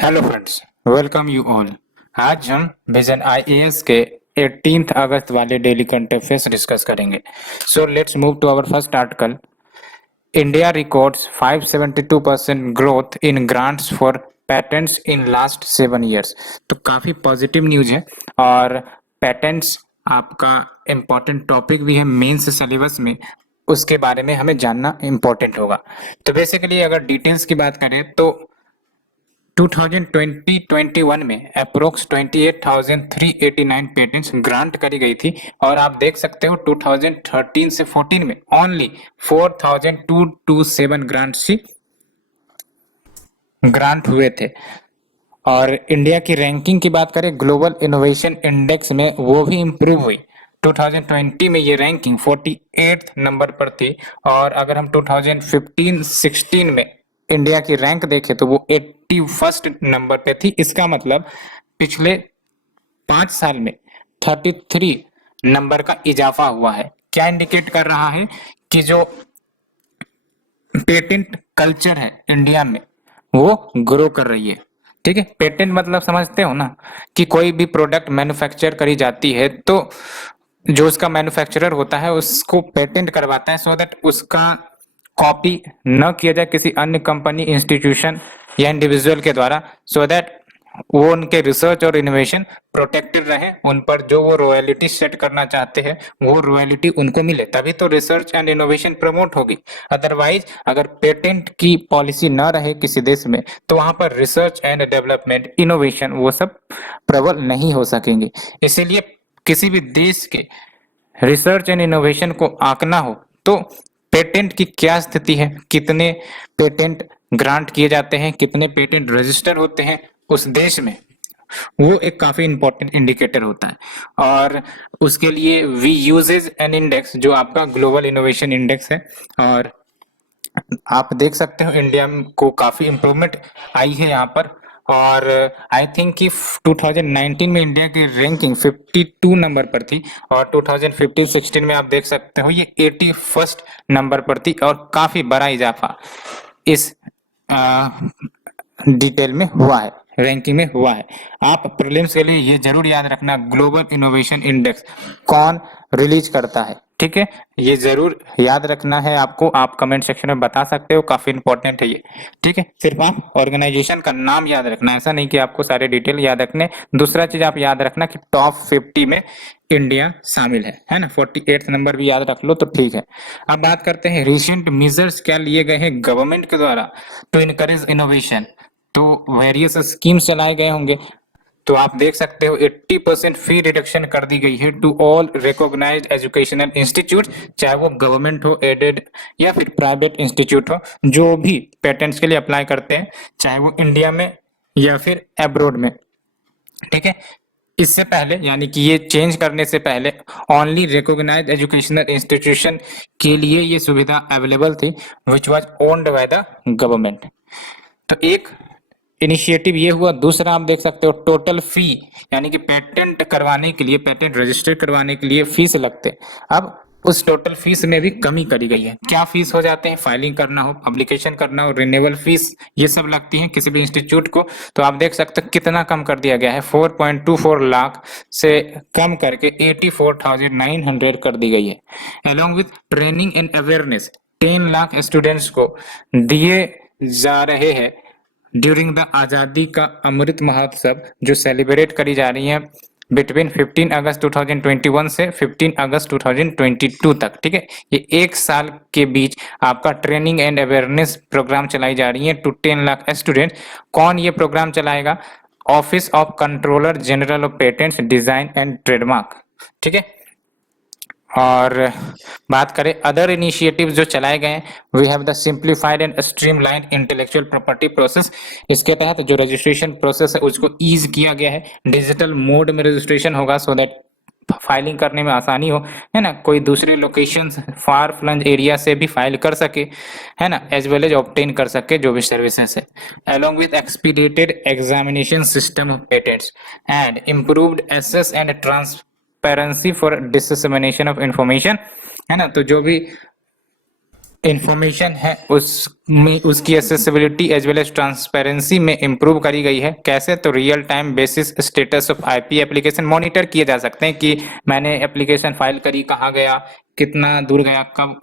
Hello friends, welcome you all. आज हम vision IAS के 18 अगस्त वाले डेली करंट अफेयर्स डिस्कस करेंगे। So let's move to our first article. India records 572% growth in grants for patents in last 7 years। तो काफ़ी positive news है और patents आपका इम्पॉर्टेंट टॉपिक भी है मेंस सिलेबस में, उसके बारे में हमें जानना इम्पोर्टेंट होगा। तो बेसिकली अगर डिटेल्स की बात करें तो 2020-21 में अप्रोक्स 28,389 पेटेंट्स ग्रांट करी गई थी और आप देख सकते हो 2013 से 14 में ओनली 4,227 ग्रांट हुए थे। और इंडिया की रैंकिंग की बात करें ग्लोबल इनोवेशन इंडेक्स में, वो भी इम्प्रूव हुई। 2020 में ये रैंकिंग 48 नंबर पर थी और अगर हम 2015-16 में इंडिया की रैंक देखें तो वो 81st नंबर पे थी। इसका मतलब पिछले 5 साल में 33 नंबर का इजाफा हुआ है। क्या इंडिकेट कर रहा है कि जो पेटेंट कल्चर है इंडिया में वो ग्रो कर रही है। ठीक है, पेटेंट मतलब समझते हो ना कि कोई भी प्रोडक्ट मैन्युफैक्चर करी जाती है तो जो उसका मैन्युफैक्चरर होता है उसको पेटेंट करवाता है सो दैट उसका कॉपी न किया जाए किसी अन्य कंपनी, इंस्टीट्यूशन या इंडिविजुअल के द्वारा, सो दैट वो उनके रिसर्च और इनोवेशन प्रोटेक्टेड रहे, उन पर जो वो रॉयल्टी सेट करना चाहते हैं वो रॉयल्टी उनको मिले, तभी तो रिसर्च एंड इनोवेशन प्रमोट होगी। अदरवाइज अगर पेटेंट की पॉलिसी न रहे किसी देश में तो वहां पर रिसर्च एंड डेवलपमेंट, इनोवेशन वो सब प्रबल नहीं हो सकेंगे। इसीलिए किसी भी देश के रिसर्च एंड इनोवेशन को आंकना हो तो पेटेंट की क्या स्थिति है, कितने पेटेंट ग्रांट किए जाते हैं, कितने पेटेंट रजिस्टर होते हैं उस देश में, वो एक काफी इंपॉर्टेंट इंडिकेटर होता है। और उसके लिए वी यूजेज एन इंडेक्स जो आपका ग्लोबल इनोवेशन इंडेक्स है, और आप देख सकते हो इंडिया को काफी इम्प्रूवमेंट आई है यहाँ पर। और आई थिंक कि 2019 में इंडिया की रैंकिंग 52 नंबर पर थी और 2015-16 में आप देख सकते हो ये 81st नंबर पर थी और काफी बड़ा इजाफा इस डिटेल में हुआ है, रैंकिंग में हुआ है। आप प्रीलिम्स के लिए ये जरूर याद रखना, ग्लोबल इनोवेशन इंडेक्स कौन रिलीज करता है। ठीक है, ये जरूर याद रखना है आपको। आप कमेंट सेक्शन में बता सकते हो, काफी इंपॉर्टेंट है ये। ठीक है, सिर्फ आप ऑर्गेनाइजेशन का नाम याद रखना, ऐसा नहीं कि आपको सारे डिटेल याद रखने। दूसरा चीज आप याद रखना कि टॉप 50 में इंडिया शामिल है ना। 48 नंबर भी याद रख लो तो ठीक है। अब बात करते हैं रिसेंट मेजर्स क्या लिए गए हैं गवर्नमेंट के द्वारा टू इनकरेज इनोवेशन। तो वेरियस स्कीम्स चलाए गए होंगे, तो आप देख सकते हो 80% फी रिडक्शन कर दी गई है to all recognised educational institute, चाहे वो गवर्नमेंट हो, एडेड या फिर प्राइवेट इंस्टीट्यूट हो, जो भी पेटेंट्स के लिए अप्लाई करते हैं, चाहे वो इंडिया में या फिर अब्रॉड में। ठीक है, इससे पहले यानी कि ये चेंज करने से पहले ओनली रिकॉग्नाइज्ड एजुकेशनल इंस्टीट्यूशन के लिए ये सुविधा अवेलेबल थी which was owned by the government. तो एक इनिशिएटिव ये हुआ। दूसरा आप देख सकते हो टोटल फी, यानी कि पेटेंट करवाने के लिए, पेटेंट रजिस्टर करवाने के लिए फीस लगते, अब उस टोटल फीस में भी कमी करी गई है। क्या फीस हो जाते हैं, फाइलिंग करना हो, पब्लिकेशन करना हो, रिन्यूअल फीस, ये सब लगती हैं किसी भी इंस्टीट्यूट को। तो आप देख सकते हो कितना कम कर दिया गया है, 4.24 लाख से कम करके 84,900 कर दी गई है। Along with training and awareness 10 lakh students को दिए जा रहे हैं ड्यूरिंग द आजादी का अमृत महोत्सव, जो सेलिब्रेट करी जा रही है बिटवीन 15 अगस्त 2021 से 15 अगस्त 2022 तक। ठीक है, ये एक साल के बीच आपका ट्रेनिंग एंड अवेयरनेस प्रोग्राम चलाई जा रही है टू 10 लाख स्टूडेंट। कौन ये प्रोग्राम चलाएगा? Office of controller general of patents, design and trademark. ठीक है, और बात करें अदर इनिशिएटिव्स जो चलाए गए हैं, we have the simplified and streamline intellectual property process. इसके तहत जो रजिस्ट्रेशन प्रोसेस है उसको ईज किया गया है, डिजिटल मोड में रजिस्ट्रेशन होगा सो दैट फाइलिंग करने में आसानी हो, है ना। कोई दूसरे लोकेशन, फार फ्लंग एरिया से भी फाइल कर सके, है ना, एज वेल एज ऑब्टेन कर सके जो भी सर्विसेज है। Along with expedited examination system of patents and improved access and transparency for dissemination of information, है ना। तो जो भी इंफॉर्मेशन है उस में उसकी accessibility as well as transparency में इम्प्रूव करी गई है। कैसे? तो real time basis status of IP application monitor किए जा सकते हैं कि मैंने एप्लीकेशन फाइल करी, कहाँ गया, कितना दूर गया, कब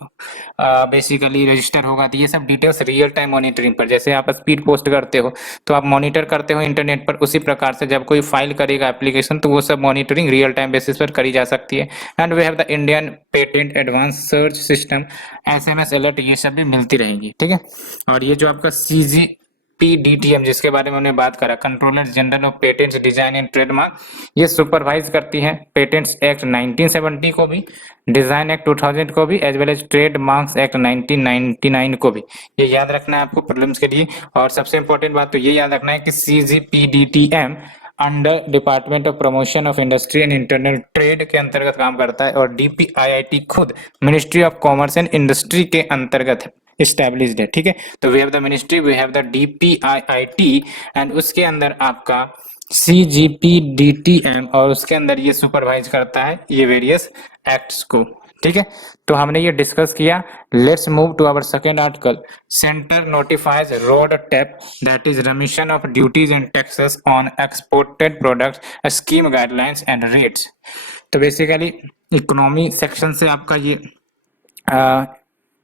बेसिकली रजिस्टर होगा। तो ये सब डिटेल्स रियल टाइम मॉनिटरिंग पर, जैसे आप स्पीड पोस्ट करते हो तो आप मॉनिटर करते हो इंटरनेट पर, उसी प्रकार से जब कोई फाइल करेगा एप्लीकेशन तो वो सब मॉनिटरिंग रियल टाइम बेसिस पर करी जा सकती है। And we have the Indian patent advance search system, SMS alert, ये सब भी मिलती रहेंगी। ठीक है, और ये जो आपका CGPDTM जिसके बारे में हमने बात करा, controller general of patents design and trademark, ये सुपरवाइज करती है पेटेंट्स एक्ट 1970 को भी, डिजाइन एक्ट 2000 को भी, as well as trade marks act 1999 को भी। ये याद रखना है आपको प्रीलिम्स के लिए। और सबसे इंपॉर्टेंट बात तो ये याद रखना है कि CGPDTM under department of promotion of industry and internal trade के अंतर्गत काम करता है, और DPIIT खुद ministry of commerce and industry के अंतर्गत है, इस्टेब्लिश्ड है। ठीक है, तो we have the ministry, we have the DPIIT, and उसके अंदर आपका CGPDTM, और उसके अंदर ये सुपरवाइज करता है ये वेरियस एक्ट्स को। ठीक है, तो हमने ये डिस्कस किया। Let's move to our second article. Centre notifies RoDTEP, that is remission of duties and taxes on exported products, scheme guidelines and rates। तो बेसिकली इकोनॉमी सेक्शन से आपका ये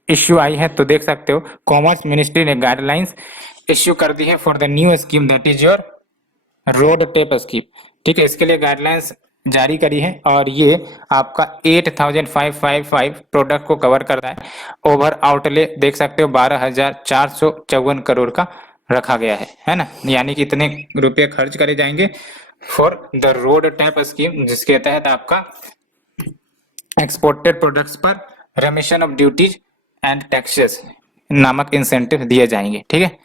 इश्यू आई है, तो देख सकते हो कॉमर्स मिनिस्ट्री ने गाइडलाइंस इश्यू कर दी है for the new scheme, that is your road tape scheme. ठीक है, इसके लिए गाइडलाइंस जारी करी है, और ये आपका 8555 प्रोडक्ट को कवर करता है। ओवर आउटले देख सकते हो 12,454 करोड़ का रखा गया है ना, यानी कि इतने रुपए खर्च करे जाएंगे for the road tap scheme, जिसके तहत आपका एक्सपोर्टेड प्रोडक्ट्स पर रेमिशन ऑफ ड्यूटीज एंड टैक्सेस नामक इंसेंटिव दिए जाएंगे। ठीक है,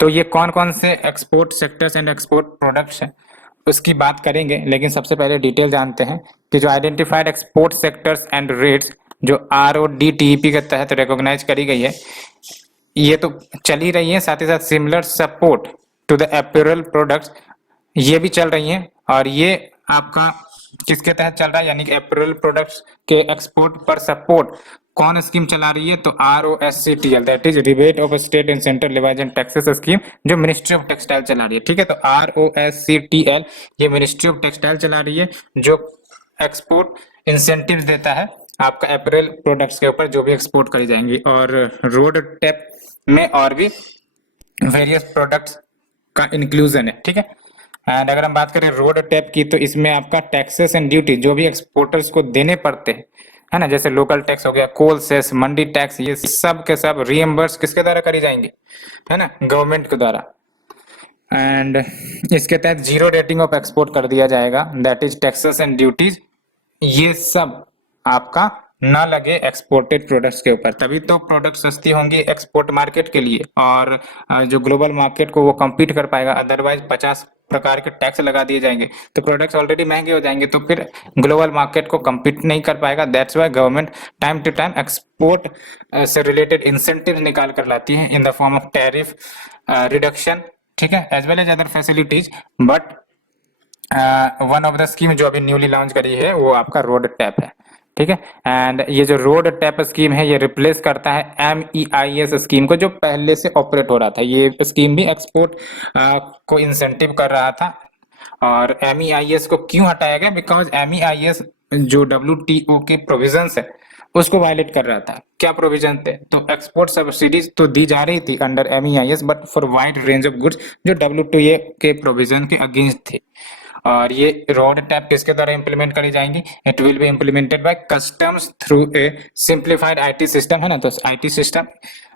तो ये कौन कौन से export sectors and export products हैं उसकी बात करेंगे, लेकिन सबसे पहले डिटेल जानते हैं कि जो identified export sectors and rates जो RODTEP के तहत रिकॉग्नाइज करी गई है, ये तो चल ही रही है, साथ ही साथ similar support to the apparel products ये भी चल रही हैं। और ये आपका किसके तहत चल रहा है, यानी कि अपैरल प्रोडक्ट्स के एक्सपोर्ट पर सपोर्ट कौन स्कीम चला रही है, तो ROSCTL, that is rebate of state and central levies and taxes scheme, जो मिनिस्ट्री ऑफ टेक्सटाइल चला रही है। ठीक है, तो ROSCTL ये मिनिस्ट्री ऑफ टेक्सटाइल चला रही है, जो एक्सपोर्ट इंसेंटिव देता है आपका अपैरल प्रोडक्ट्स के ऊपर जो भी एक्सपोर्ट करी जाएंगी। और रोड टैप में और भी वेरियस प्रोडक्ट्स का इंक्लूजन है। ठीक है, एंड अगर हम बात करें रोड टैप की, तो इसमें आपका टैक्सेस एंड ड्यूटी जो भी एक्सपोर्टर्स को देने पड़ते हैं, है ना, जैसे लोकल टैक्स हो गया, कोल सेस, मंडी टैक्स, ये सब के सब रिएम्बर्स किसके द्वारा करी जाएंगे, है ना, गवर्नमेंट के द्वारा। एंड इसके तहत जीरो रेटिंग ऑफ एक्सपोर्ट कर दिया जाएगा, that is taxes and duties ये सब आपका ना लगे एक्सपोर्टेड प्रोडक्ट्स के ऊपर, तभी तो प्रोडक्ट सस्ती होंगी एक्सपोर्ट मार्केट के लिए, और जो ग्लोबल मार्केट को वो कम्पीट कर पाएगा। अदरवाइज 50 प्रकार के टैक्स लगा दिए जाएंगे तो प्रोडक्ट्स ऑलरेडी महंगे हो जाएंगे, तो फिर ग्लोबल मार्केट को कम्पीट नहीं कर पाएगा। That's why government time to time export से रिलेटेड इंसेंटिव निकाल कर लाती है in the form of tariff reduction, ठीक है, as well as other facilities. But one of the scheme जो अभी न्यूली लॉन्च करी है वो आपका रोड टैप है। ठीक है, एंड ये जो रोड टैप स्कीम है ये रिप्लेस करता है MEIS स्कीम को, जो पहले से ऑपरेट हो रहा था। ये स्कीम भी एक्सपोर्ट को इंसेंटिव कर रहा था, और MEIS को क्यों हटाया गया, बिकॉज MEIS जो WTO के प्रोविजंस है उसको वायलेट कर रहा था। क्या प्रोविजन थे, तो एक्सपोर्ट सब्सिडीज तो दी जा रही थी under MEIS, but for wide range of goods जो WTO के प्रोविजन के अगेंस्ट थे। और ये रोड टैप किसके द्वारा इंप्लीमेंट करी जाएंगी, it will be implemented bye customs through a simplified IT system, है ना, तो IT सिस्टम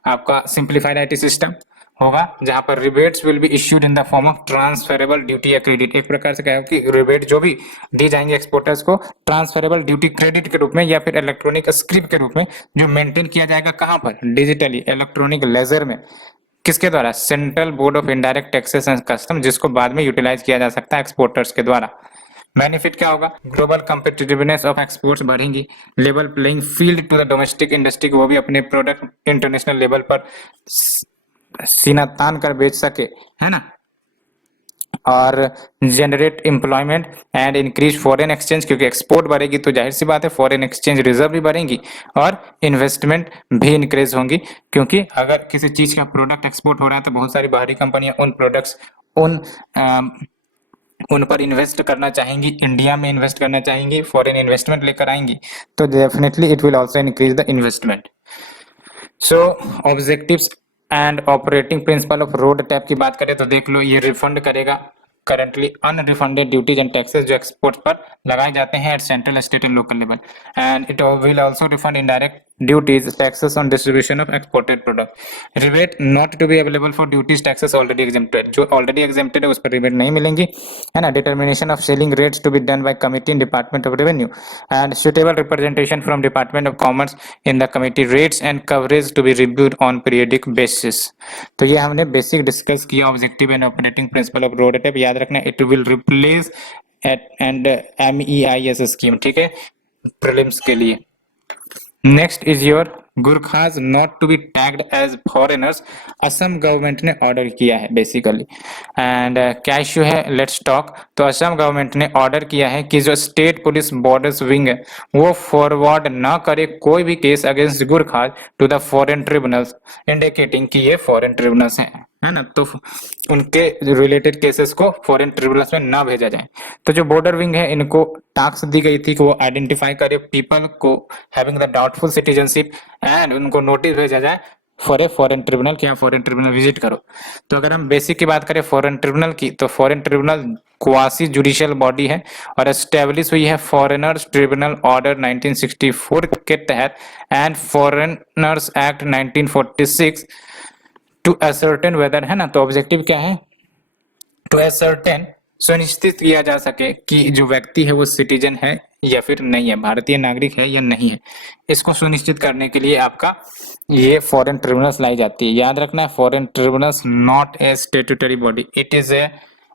आपका सिंप्लीफाइड IT सिस्टम होगा, जहां पर rebates will be issued in the form of transferable duty या क्रेडिट। एक प्रकार से कहें कि रिबेट जो भी दी जाएंगे एक्सपोर्टर्स को ट्रांसफरेबल ड्यूटी क्रेडिट के रूप में या फिर इलेक्ट्रॉनिक स्क्रिप के रूप में, जो मेंटेन किया जाएगा कहां पर, डिजिटली इलेक्ट्रॉनिक लेजर में, किसके द्वारा, central board of indirect taxes and custom, जिसको बाद में यूटिलाइज किया जा सकता है एक्सपोर्टर्स के द्वारा। बेनिफिट क्या होगा, ग्लोबल कम्पिटिटिवनेस ऑफ एक्सपोर्ट्स बढ़ेंगी, level playing field to the domestic industry को वो भी अपने प्रोडक्ट इंटरनेशनल लेवल पर सीना तान कर बेच सके, है ना। और generate employment and increase foreign exchange, क्योंकि एक्सपोर्ट बढ़ेगी तो जाहिर सी बात है फॉरेन एक्सचेंज रिजर्व भी बढ़ेंगी और इन्वेस्टमेंट भी इंक्रीज होंगी, क्योंकि अगर किसी चीज का प्रोडक्ट एक्सपोर्ट हो रहा है तो बहुत सारी बाहरी कंपनियां उन प्रोडक्ट्स उन पर इन्वेस्ट करना चाहेंगी, इंडिया में इन्वेस्ट करना चाहेंगी, फॉरेन इन्वेस्टमेंट लेकर आएंगी, तो definitely it will also increase the investment. So objectives and operating principle of RoDTEP की बात करें तो देख लो, ये रिफंड करेगा currently unrefunded duties and taxes जो एक्सपोर्ट पर लगाए जाते हैं at central, state and local level, and it will also refund indirect duties taxes on distribution of exported product. Rebate not to be available for duties taxes already exempted, जो already exempted है उस पर rebate नहीं मिलेंगी, है ना। Determination of selling rates to be done by committee in department of revenue and suitable representation from department of commerce in the committee, rates and coverage to be reviewed on periodic basis. तो ये हमने basic discuss किया objective and operating principle of RoDTEP. याद रखना it will replace and MEIS scheme, ठीक है, prelims के लिए। Next is your Gurkhas not to be tagged as foreigners, Assam government ने ऑर्डर किया है बेसिकली, एंड क्या इश्यू है लेट्स टॉक। तो असम गवर्नमेंट ने ऑर्डर किया है कि जो स्टेट पुलिस बॉर्डर्स विंग है वो फॉरवर्ड ना करे कोई भी case against Gorkhas to the foreign tribunals, indicating कि ये फॉरेन ट्रिब्यूनल्स हैं, है ना, तो उनके रिलेटेड केसेस को फॉरेन ट्रिब्यूनल्स में ना भेजा जाए। तो जो बॉर्डर विंग है इनको टास्क दी गई थी कि वो आइडेंटिफाई करे पीपल को having the doubtful citizenship and उनको नोटिस भेजा जाए फॉर ए फॉरेन ट्रिब्यूनल, क्या फॉरेन ट्रिब्यूनल विजिट करो। तो अगर हम बेसिक की बात करें फॉरेन ट्रिब्यूनल की, तो foreign tribunal quasi judicial body है और एस्टेब्लिश हुई है फॉरेनर्स ट्रिब्यूनल ऑर्डर 1964 के तहत and foreigners act 1946 to ascertain whether, है ना। तो ऑब्जेक्टिव क्या है, टू असर्टेन, सुनिश्चित किया जा सके कि जो व्यक्ति है वो सिटीजन है या फिर नहीं है, भारतीय नागरिक है या नहीं है, इसको सुनिश्चित करने के लिए आपका ये फॉरेन ट्रिब्यूनल्स लाई जाती है। याद रखना है foreign tribunals not a statutory body, it is a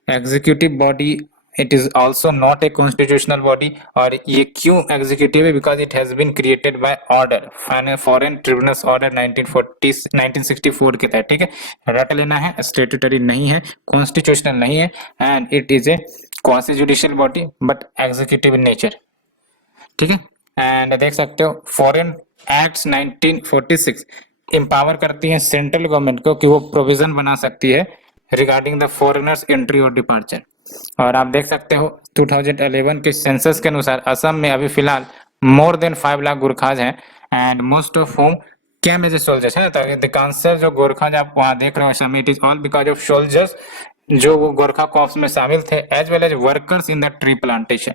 executive body, it is also not a constitutional body. और ये क्यों एग्जीक्यूटिव है, because it has been created by order, foreign tribunals order 1964 के तहत, ठीक है, रट लेना है, स्टेट्यूटरी नहीं है, कॉन्स्टिट्यूशनल नहीं है, and it is A quasi judicial body but executive in nature, ठीक है। एंड देख सकते हो फॉरेन एक्ट्स 1946 एम्पावर करती है सेंट्रल गवर्नमेंट को कि वो प्रोविजन बना सकती है रिगार्डिंग द फॉरेनर्स एंट्री और डिपार्चर। और आप देख सकते हो 2011 के सेंसस के अनुसार असम में अभी फिलहाल मोर देन 5 लाख गुरखाज हैं and most of whom came as a soldiers, है ना। तो अधिकांश जो गोरखाज आप वहां देख रहे हो असम में, it is all because of soldiers जो वो गोरखा कॉप्स में शामिल थे as well as workers in the tree plantation.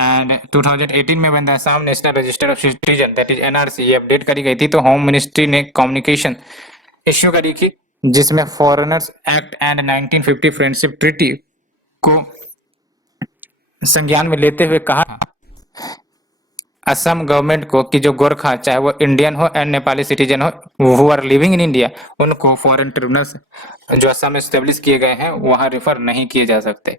And 2018 में when the Assam national register of citizen that is NRC ये अपडेट करी गई थी, तो होम मिनिस्ट्री ने कम्युनिकेशन इश्यू करी थी जिसमें foreigners act and 1950 friendship treaty को संज्ञान में लेते हुए कहा असम गवर्नमेंट को कि जो गोरखा चाहे वो इंडियन हो एंड नेपाली सिटीजन हो who are living in India, उनको फॉरेन ट्रिब्यूनल्स जो असम में स्टेब्लिश किए गए हैं वहां रेफर नहीं किए जा सकते,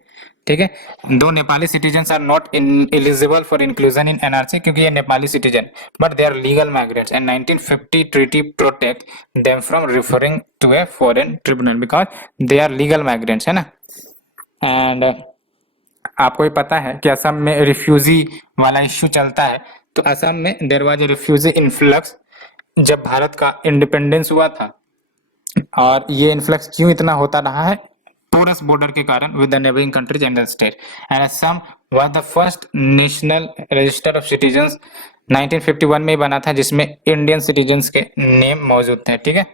ठीक है। Though Nepali citizen are not eligible for inclusion in NRC क्योंकि ये Nepali citizen but they are legal migrants and 1950 treaty protect them from referring to a foreign tribunal because they are legal migrants, है ना। एंड आपको ही पता है कि असम में refugee वाला इश्यू चलता है, तो असम में there was a refugee influx जब भारत का इंडिपेंडेंस हुआ था, और ये इन्फ्लक्स क्यों इतना होता रहा है, पोरस बॉर्डर के कारण with the neighbouring countries and the state, and Assam was the first national register of citizens 1951 में बना था जिसमें इंडियन सिटीजन्स के नेम मौजूद थे, ठीक है।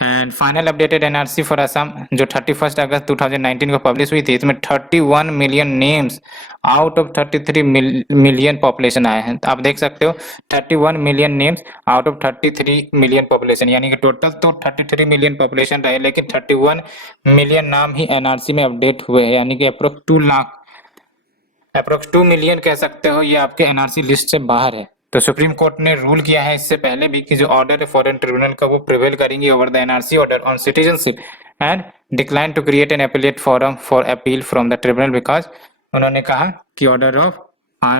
And final updated NRC for Assam जो 31 अगस्त 2019 को पब्लिश हुई थी, इसमें 31 million names out of 33 million population आए हैं। तो आप देख सकते हो 31 million names out of 33 million population, यानी कि टोटल तो 33 मिलियन पॉपुलेशन रहे लेकिन 31 मिलियन नाम ही NRC में अपडेट हुए हैं, यानी कि अप्रोक्स 2 मिलियन कह सकते हो ये आपके NRC लिस्ट से बाहर है। तो सुप्रीम कोर्ट ने रूल किया है इससे पहले भी कि जो ऑर्डर है फॉरेन ट्रिब्यूनल का वो प्रिवेल करेंगी over the NRC order on citizenship and decline to create an appellate forum for appeal from the tribunal because उन्होंने कहा कि order of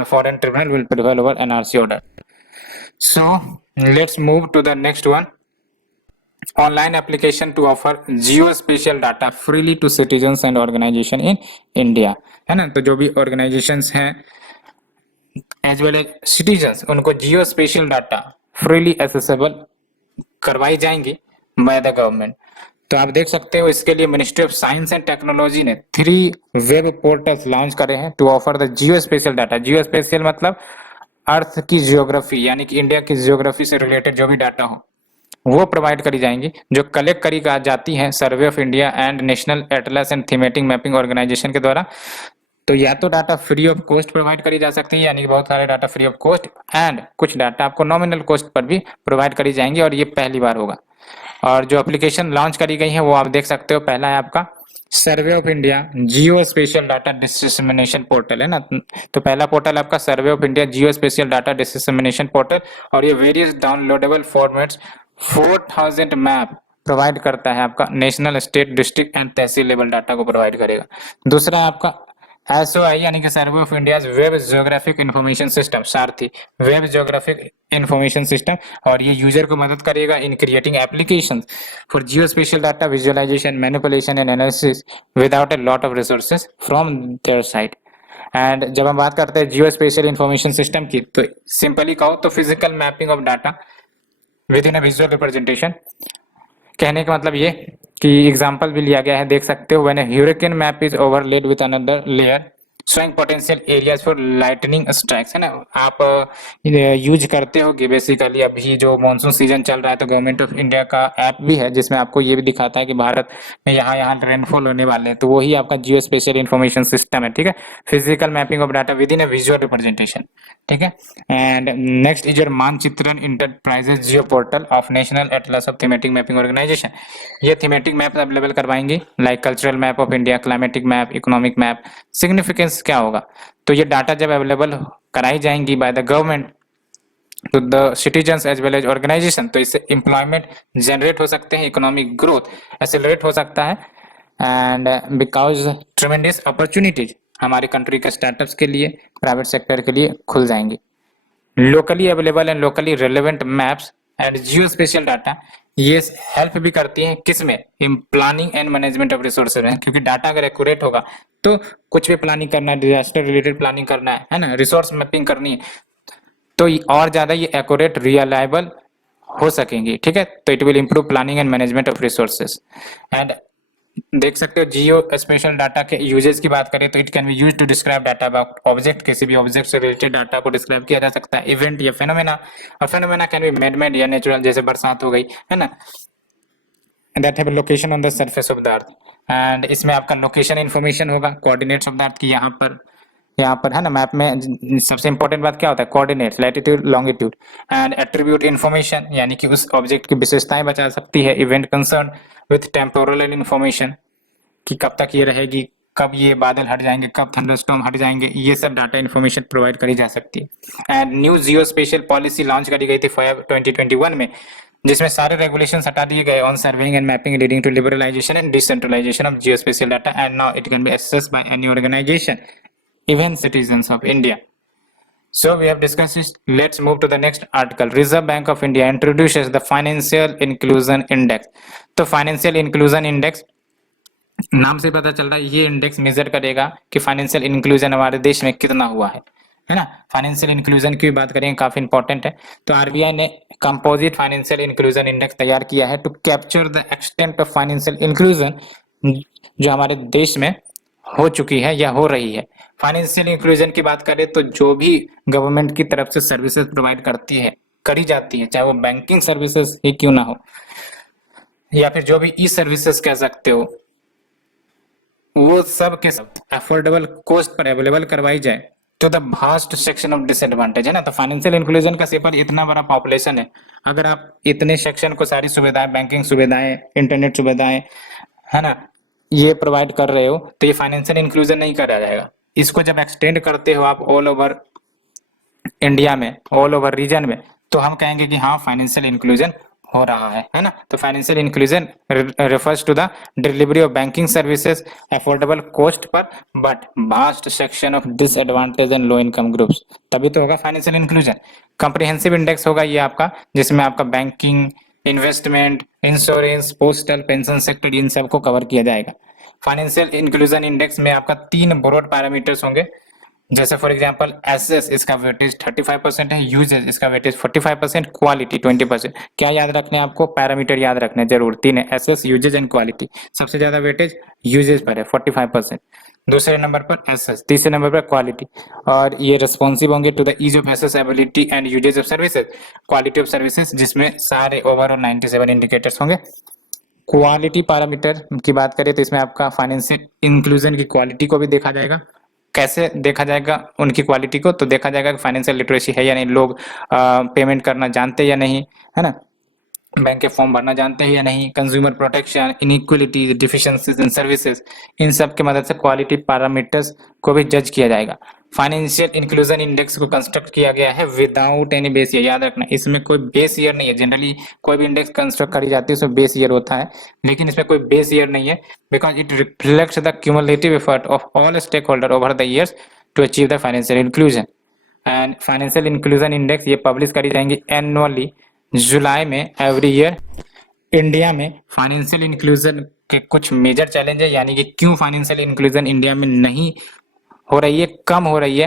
foreign tribunal will prevail over NRC order. So let's move to the next one. Online application to offer geospatial data freely to citizens and organisation in India, है ना। तो जो भी organisations हैं as well as citizens, उनको जियो special data freely accessible करवाई जाएंगी by the government. तो आप देख सकते हो इसके लिए ministry of science and technology ने 3 वेब पोर्टल्स लॉन्च करे हैं to offer the geospatial data. Geospatial मतलब अर्थ की जियोग्राफी, यानी कि इंडिया की जियोग्राफी से रिलेटेड जो भी डाटा हो वो प्रोवाइड करी जाएंगी, जो कलेक्ट करी जाती है survey of India and national atlas and thematic mapping organisation के द्वारा। तो या तो data free of cost provide करी जा सकती है, यानी कि बहुत सारे data free of cost, and कुछ डाटा आपको नॉमिनल कॉस्ट पर भी प्रोवाइड करी जाएंगी, और ये पहली बार होगा। और जो एप्लीकेशन लॉन्च करी गई है वो आप देख सकते हो, पहला है आपका सर्वे of India Jio special data dissemination portal, है ना। तो पहला पोर्टल आपका सर्वे of India Jio special data dissemination portal, और ये various downloadable formats 4000 map provide करता है, आपका national, state, district and tehsil level data को प्रोवाइड करेगा। दूसरा आपका SOI यानी कि सर्वे of India web geographic information system, Sarathi web geographic information system, और ये यूजर को मदद करेगा इन creating applications for geospatial data visualisation, manipulation and analysis without a lot of resources from their side. And जब हम बात करते हैं जियो स्पेशल इंफॉर्मेशन सिस्टम की, तो सिंपली कहो तो physical mapping of data within a visual representation. कहने का मतलब ये कि एग्जाम्पल भी लिया गया है, देख सकते हो, when a hurricane map is overlaid with another layer showing potential areas for lightning strikes, है ना। आप यूज करते हो कि बेसिकली अभी जो मानसून सीजन चल रहा है, तो गवर्नमेंट ऑफ इंडिया का ऐप भी है जिसमें आपको ये भी दिखाता है कि भारत में यहाँ यहाँ रेनफॉल होने वाले हैं, तो वही आपका जियो स्पेशल इंफॉर्मेशन सिस्टम है, ठीक है। Physical mapping of data within a visual representation, ठीक है। And next is your Manchitran enterprise geo portal of national atlas of thematic mapping organisation. ये थीमेटिक मैप अवेलेबल करवाएंगे, like cultural map of India, climatic map, economic map. Significance क्या होगा, तो ये data जब available कराई जाएंगी by the government to the citizens as well as organisation, तो इससे एम्प्लॉयमेंट जनरेट हो सकते हैं, इकोनॉमिक ग्रोथ एक्सेलरेट हो सकता है, एंड बिकॉज ट्रेमेंडस अपॉर्चुनिटीज हमारे कंट्री के स्टार्टअप्स के लिए, प्राइवेट सेक्टर के लिए खुल जाएंगी। Locally available and locally relevant maps and Jio special data, ये हेल्प भी करती हैं किसमें, in planning and management of resources में, क्योंकि डाटा अगर एक्यूरेट होगा तो कुछ भी प्लानिंग करना है, डिजास्टर रिलेटेड प्लानिंग करना है ना, रिसोर्स मैपिंग करनी है, तो और ज्यादा ये एक्यूरेट रिलायबल हो सकेंगी, ठीक है। तो it will improve planning and management of resources. And देख सकते हो जियो स्पेशल डाटा के यूजेस की बात करें तो it can be use to describe data about object, किसी भी ऑब्जेक्ट से रिलेटेड डाटा को डिस्क्राइब किया जा सकता है, इवेंट या फेनोमेना, और फेनोमेना कैन बी मैड या नेचुरल, जैसे बरसात हो गई, है ना, that have location on the surface of the earth. And इसमें आपका लोकेशन इन्फॉर्मेशन होगा, कोऑर्डिनेट्स ऑफ द अर्थ की, यहाँ पर है ना, मैप में सबसे इंपॉर्टेंट बात क्या होता है, coordinates, latitude, longitude, and attribute information, यानी कि उस ऑब्जेक्ट की विशेषताएं बता सकती है, event concern with temporal information, कि कब तक ये रहेगी, कब ये बादल हट जाएंगे, कब थंडरस्टॉर्म हट जाएंगे, ये सब डाटा इन्फॉर्मेशन प्रोवाइड करी जा सकती है। And new Jio special policy launch करी गई थी 2021 में, जिसमें सारे रेगुलेशन हटा दिए गए on surveying and mapping leading to liberalisation and decentralisation of geospatial data, and now it can be accessed by any organisation, even citizens of India. So we have discussed this. Let's move to the next article. Reserve Bank of India introduces the Financial Inclusion Index. तो Financial Inclusion Index नाम से पता चल रहा है, ये index major करेगा कि फाइनेंशियल इंक्लूजन हमारे देश में कितना हुआ है ना। फाइनेंशियल इंक्लूजन की बात करेंगे, काफी इंपॉर्टेंट है। तो आरबीआई ने कंपोजिट फाइनेंशियल इंक्लूजन इंडेक्स तैयार किया है to capture the extent of financial inclusion जो हमारे देश में हो चुकी है या हो रही है। फाइनेंशियल इंक्लूजन की बात करें तो जो भी गवर्नमेंट की तरफ से सर्विसेज प्रोवाइड करती है, करी जाती है, चाहे वो बैंकिंग सर्विसेज ही क्यों ना हो, या फिर जो भी ई सर्विसेज कह सकते हो, वो सब के सब अफोर्डेबल कॉस्ट पर अवेलेबल करवाई जाए to the vast section of disadvantage, है ना। तो फाइनेंशियल इंक्लूजन का सिर्फ इतना बड़ा पॉपुलेशन है, अगर आप इतने सेक्शन को सारी सुविधाएं, बैंकिंग सुविधाएं, इंटरनेट सुविधाएं, है ना, ये प्रोवाइड कर रहे हो, तो ये फाइनेंशियल इंक्लूजन नहीं करा जाएगा। इसको जब एक्सटेंड करते हो आप ऑल ओवर इंडिया में, ऑल ओवर रीजन में, तो हम कहेंगे कि हाँ फाइनेंशियल इंक्लूजन हो रहा है ना। तो financial inclusion refers to the delivery of banking services affordable cost पर but vast section of disadvantaged and low income groups, तभी तो होगा फाइनेंशियल इंक्लूजन। कॉम्प्रिहेंसिव इंडेक्स होगा ये आपका, जिसमें आपका banking, investment, insurance, postal, pension sector, इन सबको कवर किया जाएगा। फाइनेंशियल इंक्लूजन इंडेक्स में आपका 3 ब्रॉड पैरामीटर्स होंगे, जैसे फॉर एग्जांपल एसेस, इसका वेटेज 35% है, यूजेज इसका वेटेज 45%, क्वालिटी 20%। क्या याद रखने हैं आपको? पैरामीटर याद रखने हैं जरूर, 3 है, एसेस, यूजेज एंड क्वालिटी। सबसे ज्यादा वेटेज यूजेज पर है 45%, दूसरे नंबर पर एसेस, तीसरे नंबर पर क्वालिटी। और ये रिस्पॉन्सिव होंगे to the ease of accessibility and usage of services, quality of services, जिसमें सारे ओवरऑल 97 इंडिकेटर्स होंगे। क्वालिटी पैरामीटर की बात करें तो इसमें आपका फाइनेंशियल इंक्लूजन की क्वालिटी को भी देखा जाएगा। कैसे देखा जाएगा उनकी क्वालिटी को? तो देखा जाएगा कि फाइनेंशियल लिटरेसी है या नहीं, लोग पेमेंट करना जानते या नहीं, है ना, बैंक के फॉर्म भरना जानते हैं या नहीं, कंज्यूमर प्रोटेक्शन, इनइक्वलिटी, डिफिशिएंसीज इन सर्विसेज, इन सब की मदद से क्वालिटी पैरामीटर्स को भी जज किया जाएगा। फाइनेंशियल इंक्लूजन इंडेक्स को कंस्ट्रक्ट किया गया है विदाउट एनी बेस ईयर। याद रखना, इसमें कोई बेस ईयर नहीं है। जनरली कोई भी इंडेक्स कंस्ट्रक्ट करी जाती है उसमें बेस ईयर होता है, लेकिन इसमें कोई बेस ईयर नहीं है, because it reflects the cumulative effort of all stakeholder over the years to achieve the financial inclusion. And financial inclusion index ये पब्लिश करी जाएंगी एनुअली जुलाई में एवरी ईयर। इंडिया में फाइनेंशियल इंक्लूजन के कुछ मेजर चैलेंज है, यानी कि क्यों फाइनेंशियल इंक्लूजन इंडिया में नहीं हो रही है, कम हो रही है,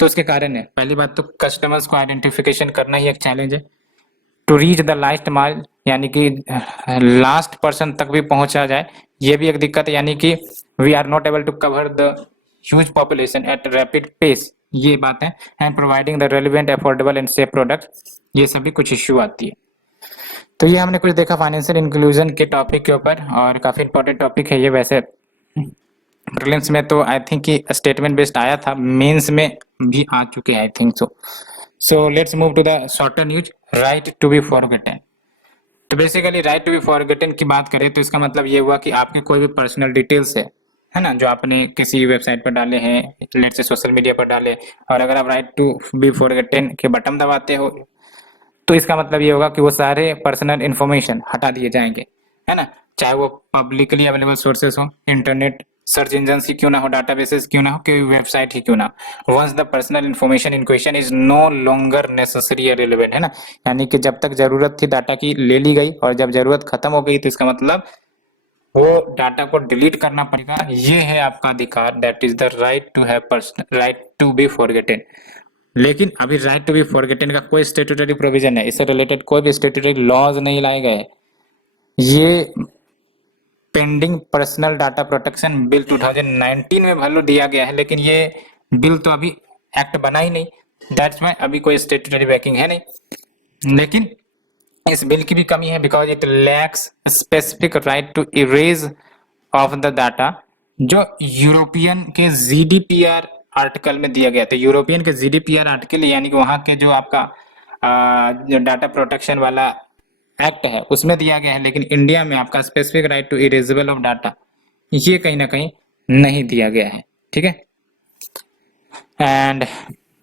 तो उसके कारण है। पहली बात तो कस्टमर्स को आइडेंटिफिकेशन करना ही एक चैलेंज है। To reach the last mile, यानी कि लास्ट पर्सन तक भी पहुंचा जाए, ये भी एक दिक्कत है, यानी कि we are not able to cover the huge population at rapid pace, ये बात है। And providing the relevant, affordable and safe product, ये सभी कुछ इश्यू आती है। तो ये हमने कुछ देखा फाइनेंशियल इंक्लूजन के टॉपिक के ऊपर, और काफी इंपॉर्टेंट टॉपिक है ये। वैसे प्रीलिम्स में तो आई थिंक कि स्टेटमेंट बेस्ड आया था, मेंस में भी आ चुके हैं I think so. So let's move to the shorter news, right to be forgotten. तो basically right to be forgotten की बात करें तो इसका मतलब ये हुआ कि आपके कोई भी पर्सनल डिटेल्स है ना, जो आपने किसी वेबसाइट पर डाले हैं, लेट से सोशल मीडिया पर डाले, और अगर आप राइट टू बी फॉरगेटन के बटन दबाते हो तो इसका मतलब ये होगा कि वो सारे पर्सनल इंफॉर्मेशन हटा दिए जाएंगे, है ना, चाहे वो पब्लिकली अवेलेबल सोर्सेस हो, इंटरनेट सर्च इंजन ही क्यों ना हो, डाटाबेसेस क्यों ना हो, कोई वेबसाइट ही क्यों ना हो। Once the personal information in question is no longer necessary और रिलेवेंट, है ना, यानी कि जब तक जरूरत थी डाटा की ले ली गई, और जब जरूरत खत्म हो गई तो इसका मतलब वो डाटा को डिलीट करना पड़ेगा। ये है आपका अधिकार, that is the right to have personal, right to be forgotten. लेकिन अभी राइट टू बी फॉरगेटन का कोई स्टेट्यूटरी प्रोविजन है, इससे रिलेटेड कोई भी स्टेट्यूटरी लॉज नहीं लाए गए। ये pending personal data protection bill 2019 में भले दिया गया है, लेकिन ये बिल तो अभी एक्ट बना ही नहीं, दैट्स वाई अभी कोई स्टेट्यूटरी बैकिंग है नहीं। लेकिन इस बिल की भी कमी है, because it lacks specific right to erase of the data, जो यूरोपियन के जीडीपीआर आर्टिकल में दिया गया था। यूरोपियन के जीडीपीआर आर्टिकल यानी कि वहां के जो आपका जो डाटा प्रोटेक्शन वाला एक्ट है उसमें दिया गया है, लेकिन इंडिया में आपका specific right to erasable of data ये कहीं ना कहीं नहीं दिया गया है, ठीक है। And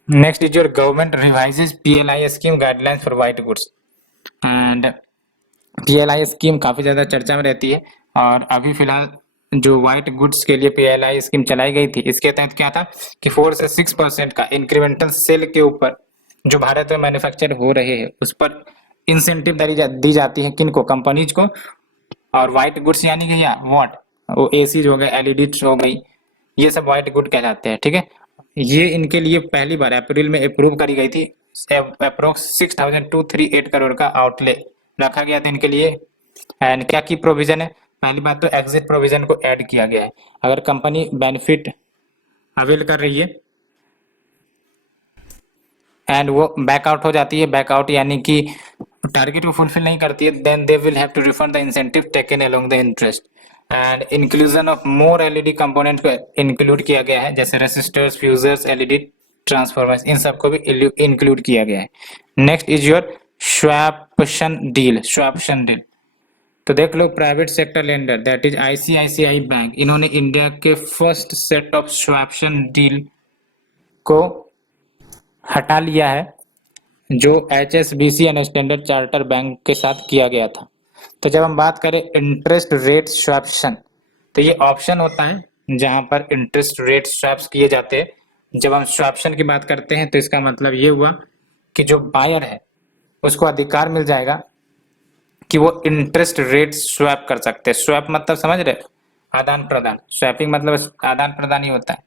next is your government revises PLI scheme guidelines for white goods. And PLI scheme काफी ज्यादा चर्चा में रहती है, और अभी फिलहाल जो व्हाइट गुड्स के लिए पीएलआई स्कीम चलाई गई थी, इसके तहत क्या था कि 4 से 6% का इंक्रीमेंटल सेल के ऊपर जो भारत में मैन्युफैक्चर हो रहे हैं उस पर इंसेंटिव दी जाती है, किनको? कंपनीज को। और व्हाइट गुड्स यानी कि या व्हाट, वो एसीज हो गए, एलईडी हो गई, ये सब व्हाइट गुड कहलाते हैं, ठीक है। ये इनके लिए पहली बार अप्रैल में अप्रूव करी गई थी। अप्रोक्स 6238 करोड़ का आउटले रखा गया था इनके लिए। एंड क्या की प्रोविजन है? पहली बात तो एग्जिट प्रोविजन को ऐड किया गया है। अगर कंपनी बेनिफिट अवेल कर रही है एंड वो बैकआउट हो जाती है, बैकआउट यानी कि टारगेट को फुलफिल नहीं करती है, then they will have to refund the incentive taken along the interest. And inclusion of more LED component को इंक्लूड किया गया है, जैसे रेसिस्टर्स, फ्यूजर्स, एलईडी ट्रांसफॉर्मर्स, इन सबको भी इंक्लूड किया गया है। Next is your swaption deal. Swaption deal तो देख लो, private sector lender that is ICICI bank, इन्होंने इंडिया के first set of swaption deal को हटा लिया है, जो HSBC and standard charter bank के साथ किया गया था। तो जब हम बात करें इंटरेस्ट रेट स्वैप्शन, तो ये ऑप्शन होता है जहां पर इंटरेस्ट रेट स्वैप्स किए जाते हैं। जब हम स्वैप्शन की बात करते हैं तो इसका मतलब ये हुआ कि जो बायर है उसको अधिकार मिल जाएगा कि वो इंटरेस्ट रेट स्वैप कर सकते हैं। स्वैप मतलब समझ रहे, आदान प्रदान, स्वैपिंग मतलब आदान प्रदान ही होता है।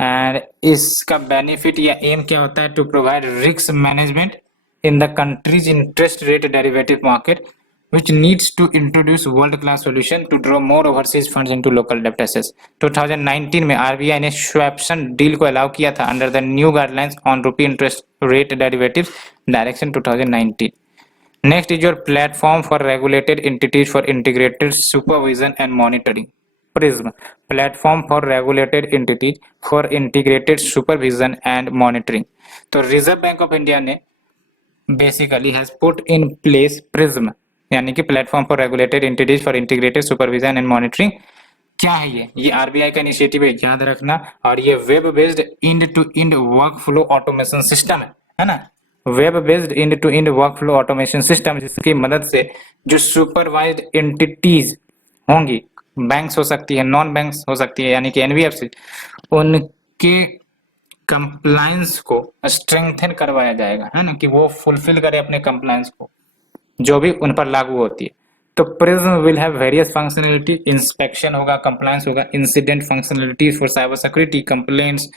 एंड इसका बेनिफिट या एम क्या होता है, to provide risk management in the country's interest rate derivative market which needs to introduce world class solution to draw more overseas funds into local debt assets। 2019 में आरबीआई ने स्वैप्शन deal को allow किया था under the new guidelines on rupee interest rate derivatives direction 2019। Next is your platform for regulated entities for integrated supervision and monitoring. Prism platform for regulated entities for integrated supervision and monitoring. तो reserve bank of India ने basically has put in place prism, यानी कि platform for regulated entities for integrated supervision and monitoring. क्या है ये RBI का initiative है, याद रखना। और ये web based end to end workflow automation system है ना, web based end to end workflow automation system, जिसकी मदद से जो सुपरवाइज्ड एंटिटीज होंगी, बैंक्स हो सकती है, नॉन बैंक्स हो सकती है, यानी कि एनबीएफसी, उनके कंप्लायंस को स्ट्रेंथन करवाया जाएगा, है ना, कि वो फुलफिल करे अपने कंप्लायंस को जो भी उन पर लागू होती है। तो PRISM will have various functionality, inspection होगा, कंप्लायंस होगा, incident functionality for cyber security, complaints,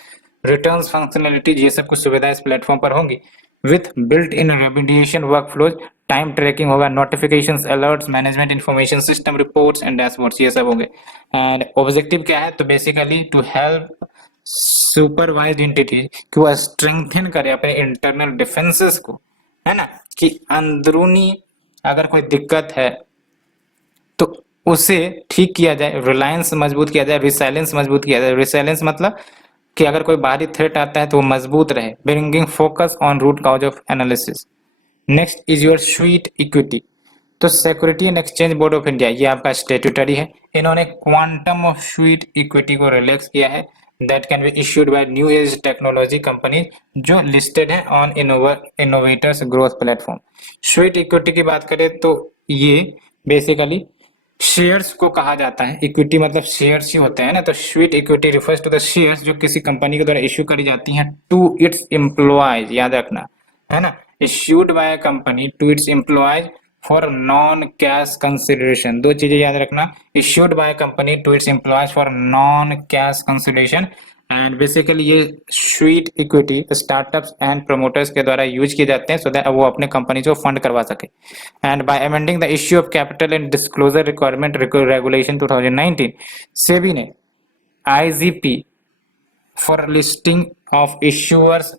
returns functionality, ये सब कुछ सुविधाएं इस प्लेटफॉर्म पर होंगी with built in remediation workflows, time tracking होगा, notifications, alerts, management information system, reports and dashboards, ये सब होंगे। एंड ऑब्जेक्टिव क्या है, तो basically to help supervised entity कि वो स्ट्रेंथन करे अपने इंटरनल डिफेंसेस को, है ना, कि अंदरूनी अगर कोई दिक्कत है तो उसे ठीक किया जाए, रिलायंस मजबूत किया जाए, रिसाइलेंस मजबूत किया जाए। रिसाइलेंस मतलब कि अगर कोई बाहरी थ्रेट आता है तो वो मजबूत रहे, bringing focus on root cause of analysis. Next is your sweat equity. तो security and exchange board of India, ये आपका स्टेट्यूटरी है, इन्होंने क्वांटम ऑफ स्वीट इक्विटी को रिलैक्स किया है, that can be issued by new age technology company जो listed है on innovators growth platform. Sweat equity की बात करें तो ये बेसिकली शेयर्स को कहा जाता है, इक्विटी मतलब शेयर्स ही होते हैं ना, तो sweet equity refers to the shares जो किसी कंपनी के द्वारा इश्यू करी जाती हैं टू इट्स एम्प्लॉयज, याद रखना, है ना, issued by company to its employees for non cash consideration. दो चीजें याद रखना, issued by company to its employees for non cash consideration. And basically ये sweat equity startups and promoters के द्वारा यूज किए जाते हैं सो दैट वो अपने कंपनी को फंड करवा सके। And by amending the issue of capital and disclosure requirement regulation 2019, SEBI ने IGP for listing of issuers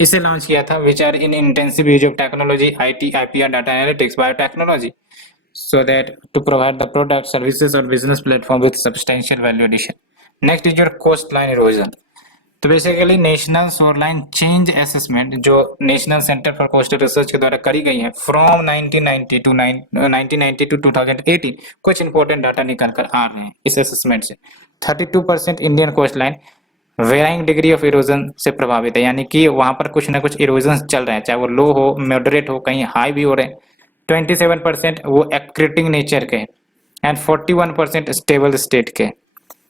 इसे लॉन्च किया था, which are in intensive use of technology, IT, IPR, data analytics, biotechnology, so that to provide the product, services or business platform with substantial value addition. Next is your coastline erosion. तो basically national shoreline change assessment जो national centre for coastal research के द्वारा करी गई है from 1990 to 2018, कुछ important data निकल कर आ रहे हैं इस असेसमेंट से। 32% Indian coastline varying degree of erosion से प्रभावित है, यानी कि वहां पर कुछ ना कुछ इरोजन चल रहे हैं, चाहे वो लो हो, मॉडरेट हो, कहीं हाई भी हो रहे हैं। 27% वो एक्रेटिंग नेचर के एंड 41% स्टेबल स्टेट के।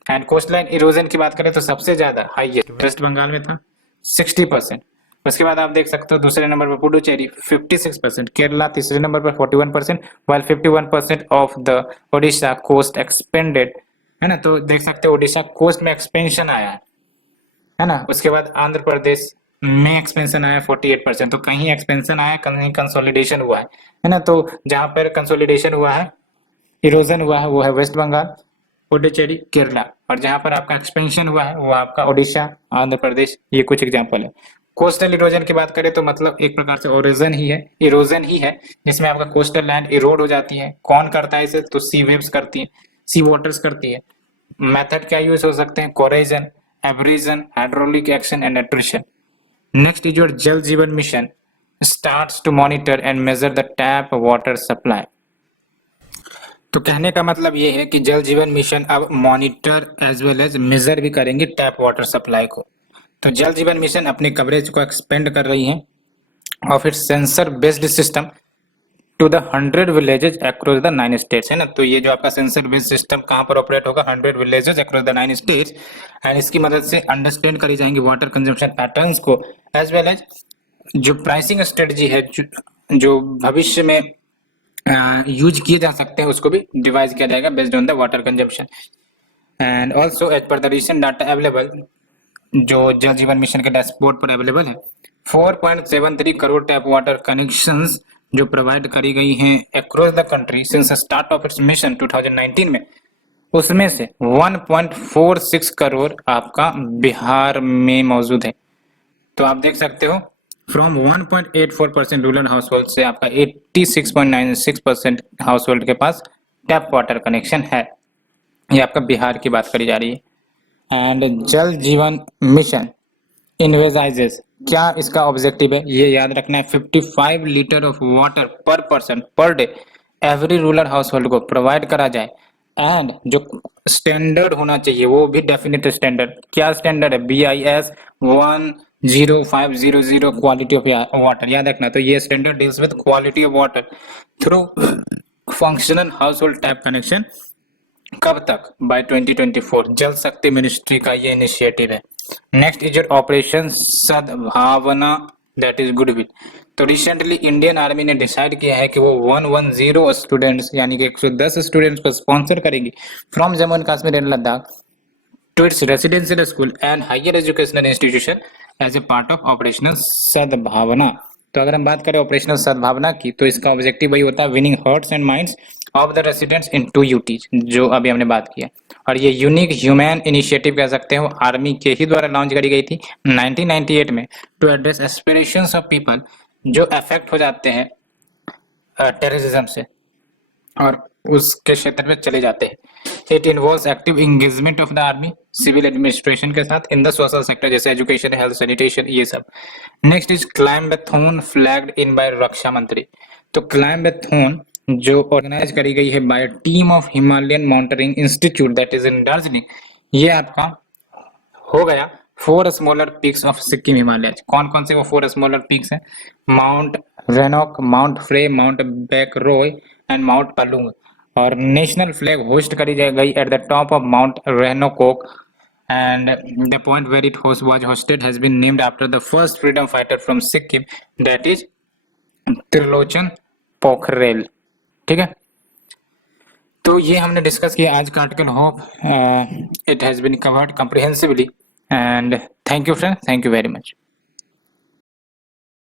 एंड कोस्टलाइन इरोजन की बात करें तो सबसे ज्यादा हाईएस्ट वेस्ट बंगाल में था 60%। उसके बाद आप देख सकते हो दूसरे नंबर पर पुडुचेरी 56%, केरला तीसरे नंबर पर 41%, while 51% of the Odisha coast expended, है ना, तो देख सकते हो ओडिशा कोस्ट में एक्सपेंशन आया है ना। उसके बाद आंध्र प्रदेश में एक्सपेंशन आया 48%, तो कहीं एक्सपेंशन आया, कहीं कंसोलिडेशन हुआ है ना। तो जहां पर कंसोलिडेशन हुआ है, इरोजन हुआ है, वो है वेस्ट बंगाल, पुडुचेरी, केरला, और जहां पर आपका एक्सपेंशन हुआ है वो आपका ओडिशा, आंध्र प्रदेश, ये कुछ एग्जांपल है। कोस्टल इरोजन की बात करें तो मतलब एक प्रकार से इरोजन ही है जिसमें आपका कोस्टल लैंड इरोड हो जाती है। कौन करता है इसे, तो सी वेव्स करती है, सी वाटर्स करती है। मेथड क्या यूज हो सकते हैं, corrosion, abrasion, hydraulic action and attrition. Next is your Jal Jeevan mission starts to monitor and measure the tap water supply. तो कहने का मतलब ये है कि जल जीवन मिशन अब monitor as well as measure भी करेंगे टैप वाटर सप्लाई को। तो जल जीवन मिशन अपनी कवरेज को एक्सपेंड कर रही है और फिर sensor based system to the 100 villages across the 9 states, है ना। तो ये जो आपका सेंसर बेस्ड सिस्टम कहाँ पर ऑपरेट होगा, 100 villages across the 9 states, and इसकी मदद से अंडरस्टैंड करी जाएंगी वाटर कंजम्पशन पैटर्न्स को, एज वेल एज जो प्राइसिंग स्ट्रेटजी है जो भविष्य में यूज किए जा सकते हैं उसको भी डिवाइस किया जाएगा based on the water consumption. And also as per the recent data available, जो जल जीवन मिशन के डैशबोर्ड पर अवेलेबल है, 4.73 करोड़ टैप वाटर कनेक्शंस जो प्रोवाइड करी गई हैं across the country since start of its mission 2019 में, उसमें से 1.46 करोड़ आपका बिहार में मौजूद है। तो आप देख सकते हो फ्रॉम 1.84% रूरल हाउस होल्ड से आपका 86.96% हाउस होल्ड के पास टैप वाटर कनेक्शन है। ये आपका बिहार की बात करी जा रही है। एंड जल जीवन मिशन इन्वेजाइजेस, क्या इसका ऑब्जेक्टिव है ये याद रखना है, 55 लीटर ऑफ वाटर पर person per day every rural house hold को प्रोवाइड करा जाए। एंड जो स्टैंडर्ड होना चाहिए वो भी डेफिनेट स्टैंडर्ड, क्या स्टैंडर्ड है, BIS 10500 क्वालिटी ऑफ वाटर, याद रखना। तो ये standard deals with quality of water through functional house hold tap connection. कब तक, बाय 2024, जल शक्ति मिनिस्ट्री का ये इनिशिएटिव है। नेक्स्ट इज योर ऑपरेशन सद्भावना, दैट इज गुडविल। तो रिसेंटली इंडियन आर्मी ने डिसाइड किया है कि वो 110 स्टूडेंट्स यानी कि 110 स्टूडेंट्स को स्पॉन्सर करेगी from Jammu and Kashmir and Ladakh to its residential school and higher educational institution as a part of operational Sadbhavana. तो अगर हम बात करें ऑपरेशनल सद्भावना की, तो इसका ऑब्जेक्टिव वही होता है, winning hearts and minds of the residents in 2 UTs, जो अभी हमने बात किया। और ये यूनिक ह्यूमैन इनिशिएटिव कह सकते हो, आर्मी के ही द्वारा लॉन्च करी गई थी 1998 में to address aspirations of people जो अफेक्ट हो जाते हैं टेररिज्म से और उसके क्षेत्र में चले जाते हैं। It involves active engagement of the army civil administration के साथ इन द सोशल सेक्टर, जैसे एजुकेशन, हेल्थ, सैनिटेशन, ये सब। Next is climbathon flagged in by रक्षा मंत्री। तो क्लाइम्बाथन जो ऑर्गेनाइज करी गई है by team of Himalayan mountaineering institute that is in Darjeeling, ये आपका हो गया 4 smaller peaks of Sikkim Himalaya. कौन कौन से वो 4 स्मॉलर पीक्स हैं, Mount Rhenock, mount Frey, Mount Baikroy and Mount Palung. और नेशनल फ्लैग होस्ट करी गई at the top of Mount Rhenock and the point where it was hosted has been named after the first freedom fighter from Sikkim, that is Trilochan Pokhrel. ठीक है, तो ये हमने discuss किया आज का article. Hope it has been covered comprehensively and thank you friend, thank you very much.